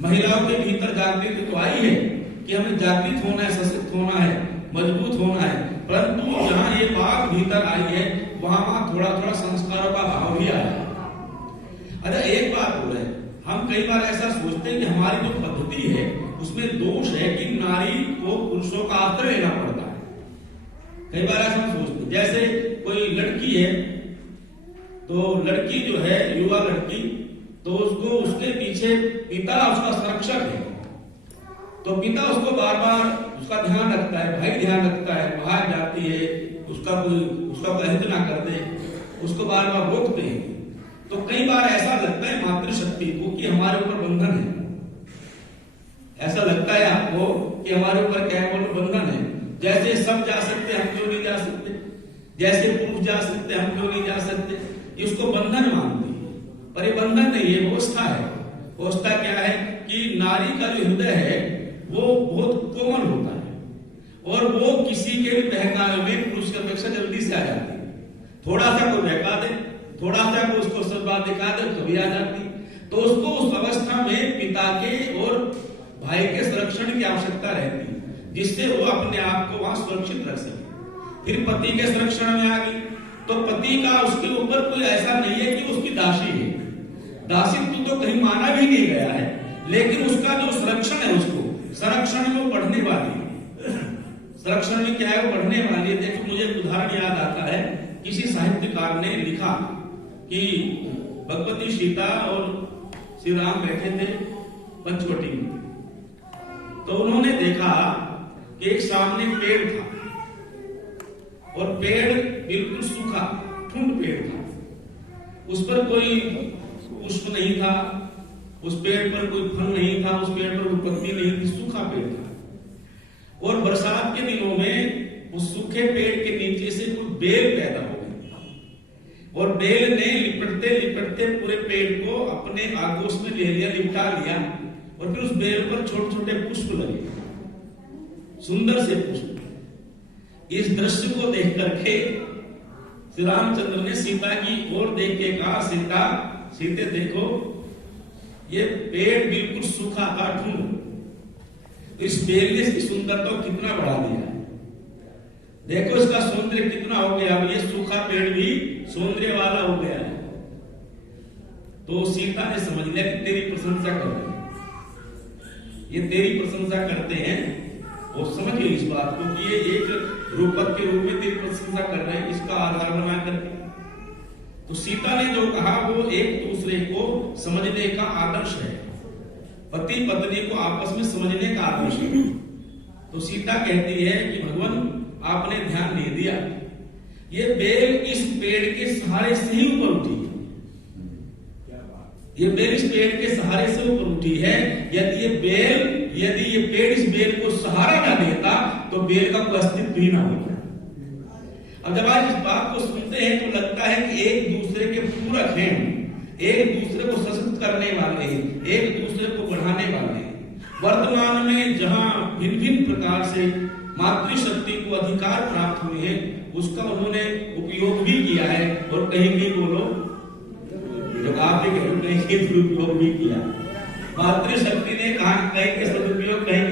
महिलाओं के भीतर जागृति तो आई है कि हमें जागृत होना है, सशक्त होना है, मजबूत होना है, परंतु जहाँ ये बात भीतर आई है वहां थोड़ा थोड़ा संस्कारों का भाव भी आया है। अच्छा, एक बात हो रहा है, हम कई बार ऐसा सोचते हैं कि हमारी जो पद्धति है उसमें दोष है कि नारी को पुरुषों का आश्रय लेना पड़ता है। कई बार ऐसा हम सोचते हैं, जैसे कोई लड़की है तो लड़की जो है, युवा लड़की, तो उसको उसके पीछे पिता उसका संरक्षक है, तो पिता उसको बार बार उसका ध्यान रखता है, भाई ध्यान रखता है, बाहर जाती है उसका अहित ना कर दे, उसको बार बार रोकते हैं। तो कई बार ऐसा लगता है मातृशक्ति को कि हमारे ऊपर बंधन है। ऐसा लगता है आपको कि हमारे ऊपर क्या बंधन है, जैसे सब जा सकते हम क्यों नहीं जा सकते, जैसे पुरुष जा सकते हम क्यों नहीं जा सकते, इसको बंधन मानती है। पर ये बंधन नहीं है, व्यवस्था है। व्यवस्था क्या है कि नारी का जो हृदय है वो बहुत कोमल होता है और वो किसी के भी बहकावे में पुरुष की अपेक्षा जल्दी से आ जाती है। थोड़ा सा कोई बहका दे, थोड़ा सा कोई उसको सब बात दिखा दे, कभी आ जाती। तो उसको उस अवस्था में पिता के और भाई के संरक्षण की आवश्यकता रहती है, जिससे वो अपने आप को वहां सुरक्षित रख सके। फिर पति के संरक्षण में आ गई तो पति का उसके ऊपर कोई ऐसा नहीं है कि उसकी दासी है, दासित्व तो कहीं माना भी नहीं गया है, लेकिन उसका जो संरक्षण है, उसको संरक्षण में वो बढ़ने वाली है। संरक्षण में क्या है, वो बढ़ने वाली है। देखो, मुझे एक उदाहरण याद आता है, किसी साहित्यकार ने लिखा कि भगवती सीता और श्री राम बैठे थे पंचवटी में, तो उन्होंने देखा कि एक सामने पेड़ था और पेड़ बिल्कुल सूखा ठुंड पेड़ था, उस पर कोई पुष्प नहीं था, उस पेड़ पर कोई फल नहीं था, उस पेड़ पर कोई पत्ती नहीं थी, सूखा पेड़ था। और बरसात के दिनों में उस सूखे पेड़ के नीचे से कोई बेल पैदा हो गई और बेल ने लिपटते लिपटते पूरे पेड़ को अपने आगोश में ले लिया, लिपटा लिया, और फिर उस बेल पर छोटे छोटे पुष्प लगे, सुंदर से पुष्प। इस दृश्य को देख करके श्री रामचंद्र ने सीता की ओर देख के कहा, सीता, सीते देखो, ये पेड़ बिल्कुल सूखा था ठुंड, तो इस बेल ने इसकी सुंदरता को कितना बढ़ा दिया है। देखो इसका सौंदर्य कितना हो गया, अब ये सूखा पेड़ भी सौंदर्य वाला हो गया है। तो सीता ने समझ लिया कि तेरी प्रशंसा कर रहे हैं, ये तेरी प्रशंसा करते हैं, और समझ गई इस बात को कि ये एक रूपक के रूप में तेरी प्रशंसा कर रहे हैं, इसका आधार बना करके। तो सीता ने जो कहा वो एक दूसरे को समझने का आदर्श है, पति पत्नी को आपस में समझने का आदर्श है। तो सीता कहती है कि भगवान आपने ध्यान नहीं दिया, ये बेल इस पेड़ के सहारे से ही ऊपर उठी है, ये बेल इस पेड़ के सहारे से ऊपर उठी है। यदि ये पेड़ इस बेल को सहारा ना देता तो बेल का कोई अस्तित्व ही ना होता। अब जब आज इस बात को सुनते हैं तो लगता है कि एक दूसरे के पूरक हैं, एक दूसरे को सशक्त करने वाले हैं, एक दूसरे को बढ़ाने वाले हैं। वर्तमान में जहां भिन्न भिन्न प्रकार से मातृशक्ति को अधिकार प्राप्त हुए हैं, उसका उन्होंने उपयोग भी किया है, और कहीं भी बोलो जो आपने कहीं के दुरुपयोग भी किया। मातृशक्ति ने कहा, कहीं के सदुपयोग, कहीं